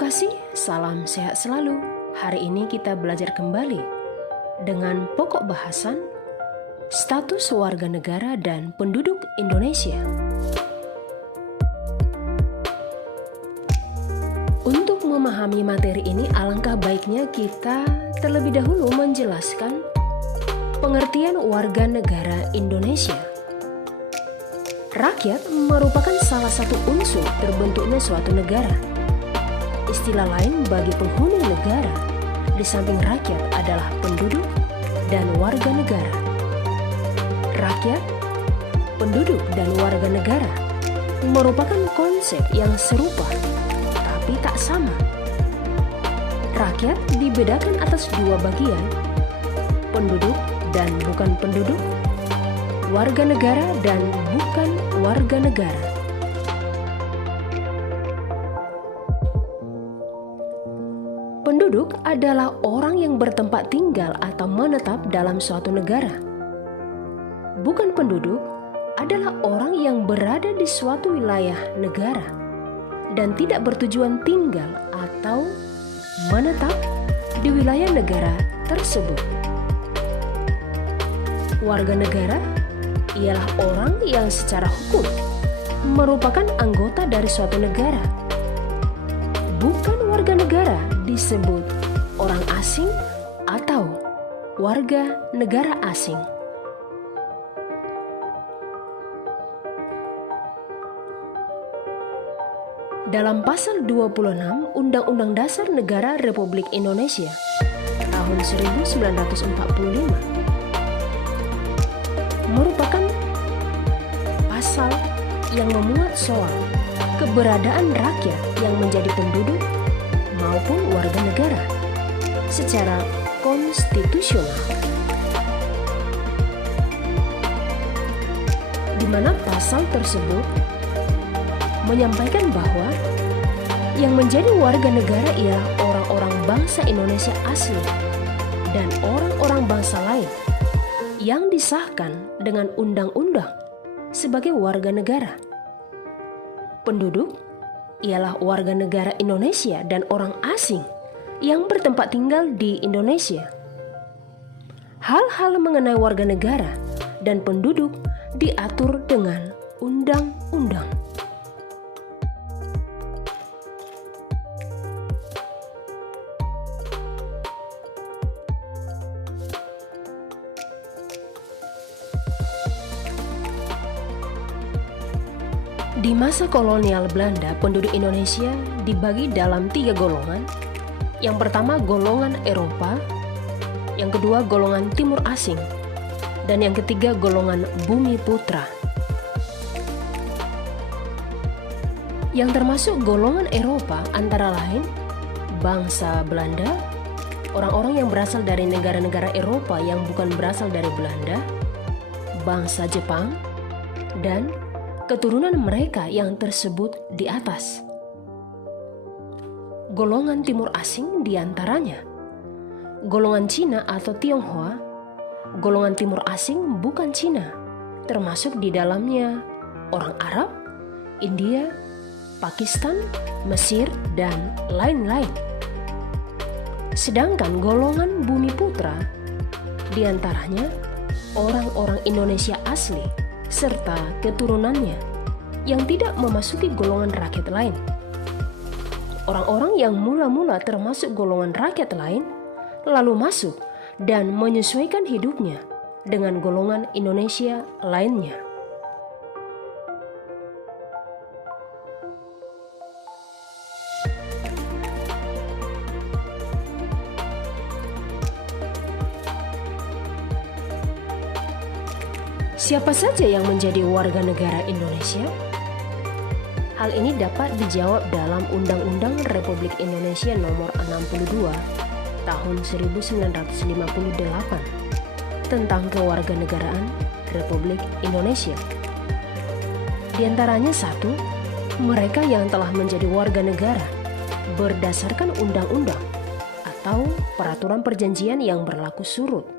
kasih, salam sehat selalu. Hari ini kita belajar kembali dengan pokok bahasan status warga negara dan penduduk Indonesia. Untuk memahami materi ini, alangkah baiknya kita terlebih dahulu menjelaskan pengertian warga negara Indonesia. Rakyat merupakan salah satu unsur terbentuknya suatu negara. Istilah lain bagi penghuni negara di samping rakyat adalah penduduk dan warga negara. Rakyat, penduduk, dan warga negara merupakan konsep yang serupa, tapi tak sama. Rakyat dibedakan atas dua bagian, penduduk dan bukan penduduk, warga negara dan bukan warga negara. Penduduk adalah orang yang bertempat tinggal atau menetap dalam suatu negara. Bukan penduduk adalah orang yang berada di suatu wilayah negara dan tidak bertujuan tinggal atau menetap di wilayah negara tersebut. Warga negara ialah orang yang secara hukum merupakan anggota dari suatu negara. Bukan warga negara disebut orang asing atau warga negara asing. Dalam pasal 26 Undang-Undang Dasar Negara Republik Indonesia tahun 1945 merupakan pasal yang memuat soal keberadaan rakyat yang menjadi penduduk maupun warga negara secara konstitusional, di mana pasal tersebut menyampaikan bahwa yang menjadi warga negara ialah orang-orang bangsa Indonesia asli dan orang-orang bangsa lain yang disahkan dengan undang-undang sebagai warga negara. Penduduk ialah warga negara Indonesia dan orang asing yang bertempat tinggal di Indonesia. Hal-hal mengenai warga negara dan penduduk diatur dengan undang-undang. Di masa kolonial Belanda, penduduk Indonesia dibagi dalam 3 golongan. Yang pertama golongan Eropa, yang kedua golongan Timur Asing, dan yang ketiga golongan Bumi Putra. Yang termasuk golongan Eropa antara lain bangsa Belanda, orang-orang yang berasal dari negara-negara Eropa yang bukan berasal dari Belanda, bangsa Jepang, dan keturunan mereka yang tersebut di atas. Golongan Timur Asing diantaranya golongan Cina atau Tionghoa. Golongan Timur Asing bukan Cina, termasuk di dalamnya orang Arab, India, Pakistan, Mesir, dan lain-lain. Sedangkan golongan Bumi Putra diantaranya orang-orang Indonesia asli serta keturunannya yang tidak memasuki golongan rakyat lain. Orang-orang yang mula-mula termasuk golongan rakyat lain lalu masuk dan menyesuaikan hidupnya dengan golongan Indonesia lainnya. Siapa saja yang menjadi warga negara Indonesia? Hal ini dapat dijawab dalam Undang-Undang Republik Indonesia Nomor 62 Tahun 1958 tentang Kewarganegaraan Republik Indonesia. Di antaranya 1, mereka yang telah menjadi warga negara berdasarkan undang-undang atau peraturan perjanjian yang berlaku surut.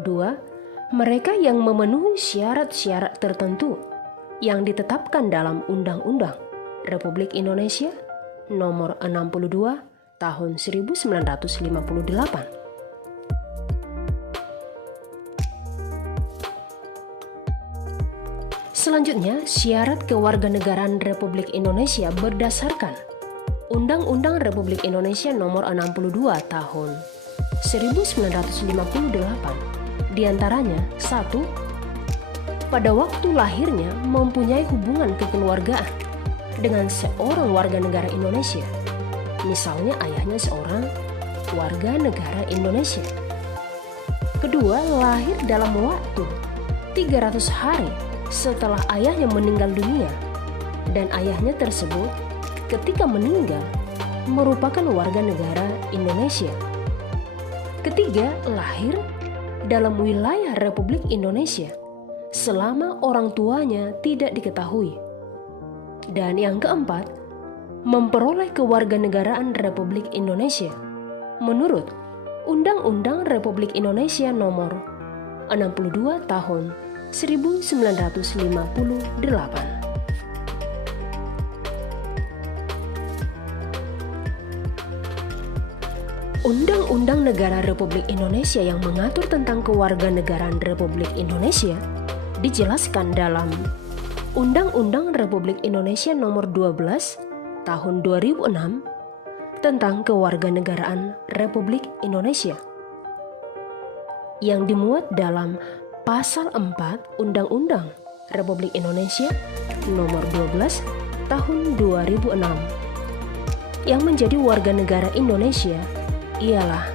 2, mereka yang memenuhi syarat-syarat tertentu yang ditetapkan dalam Undang-Undang Republik Indonesia nomor 62 tahun 1958. Selanjutnya, syarat kewarganegaraan Republik Indonesia berdasarkan Undang-Undang Republik Indonesia nomor 62 tahun 1958. Di antaranya, 1. Pada waktu lahirnya mempunyai hubungan kekeluargaan dengan seorang warga negara Indonesia. Misalnya ayahnya seorang warga negara Indonesia. Kedua, lahir dalam waktu 300 hari setelah ayahnya meninggal dunia, dan ayahnya tersebut ketika meninggal merupakan warga negara Indonesia. Ketiga, lahir dalam wilayah Republik Indonesia selama orang tuanya tidak diketahui. Dan yang keempat, memperoleh kewarganegaraan Republik Indonesia menurut Undang-Undang Republik Indonesia nomor 62 tahun 1958. Undang-Undang Negara Republik Indonesia yang mengatur tentang kewarganegaraan Republik Indonesia dijelaskan dalam Undang-Undang Republik Indonesia nomor 12 tahun 2006 tentang kewarganegaraan Republik Indonesia, yang dimuat dalam Pasal 4 Undang-Undang Republik Indonesia nomor 12 tahun 2006. Yang menjadi warga negara Indonesia ialah